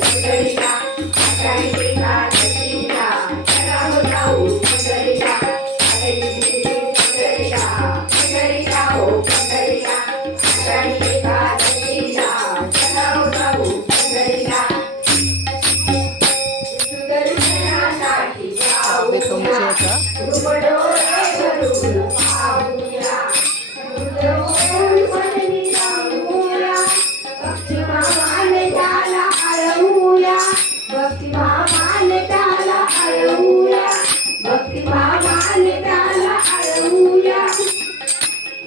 पंढरीला आषाढी एकादशीला चला हो जाऊ पंढरीला पंढरीला पंढरीला हो पंढरीला आषाढी एकादशीला चला हो जाऊ पंढरीला दर्शनासाठी जाऊया डोळे भरून पाहूया भक्तिभावाने त्याला आळवूया भक्तिभावाने त्याला आळवूया भक्तिभावाने त्याला आळवूया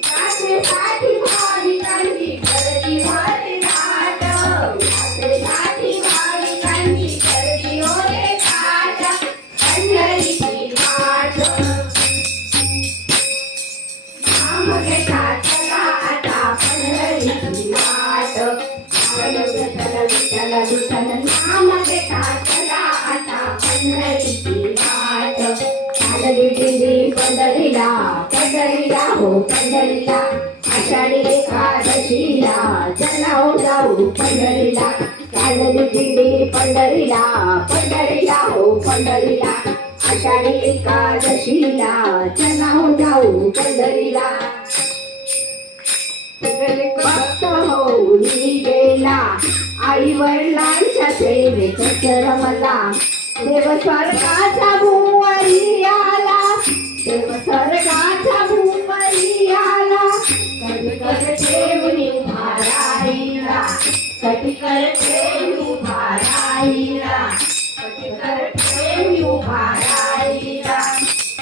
यात्रेसाठी भाविकांची गर्दी होते घाट यात्रेसाठी भाविकांची गर्दी होते घाट पंढरीची वाट नाम घेता चला आता पंढरीची वाट विठ्ठल विठ्ठल नाम घेता चला आता पंढरीची वाट चालली दिंडी पंढरीला पंढरीला हो पंढरीला आषाढी एकादशीला चला हो जाऊ पंढरीला चालली दिंडी पंढरीला पंढरीला हो पंढरीला आषाढी एकादशीला चला हो जाऊ पंढरीला भक्त होऊनी गेला आई वडिलांच्या सेवेत रमला देव स्वर्गाचा भूवरी आला देव स्वर्गाचा भूवरी आला कधी करते मुनी महाराईला कधी करते महाराईला कधी करते महाराईला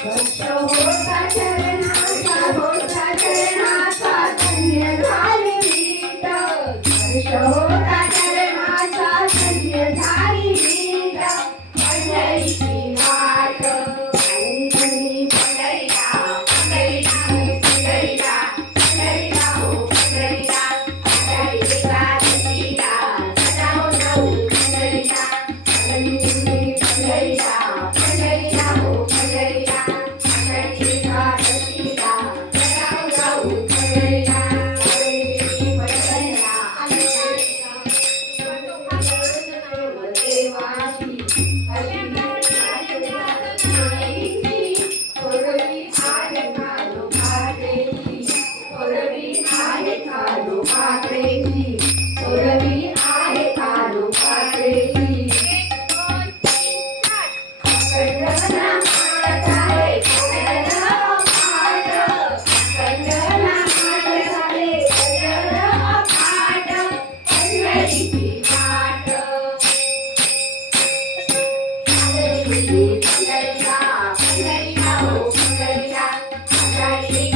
भक्त होता चरणाचा होता चरणाचा धन्य झाली रीत हर्ष होता चरणाचा धन्य झाली रीत पंढरीची वाट पंढरी पंढरीला पंढरीला पंढरीला पंढरीला हो पंढरीला आषाढी एकादशीला चला हो जाऊ पंढरीला पंढरीला पंढरीला हो पंढरीला आषाढी एकादशीला चला हो जाऊ पंढरीला पंढरीला पंढरीला हो पंढरीला आषाढी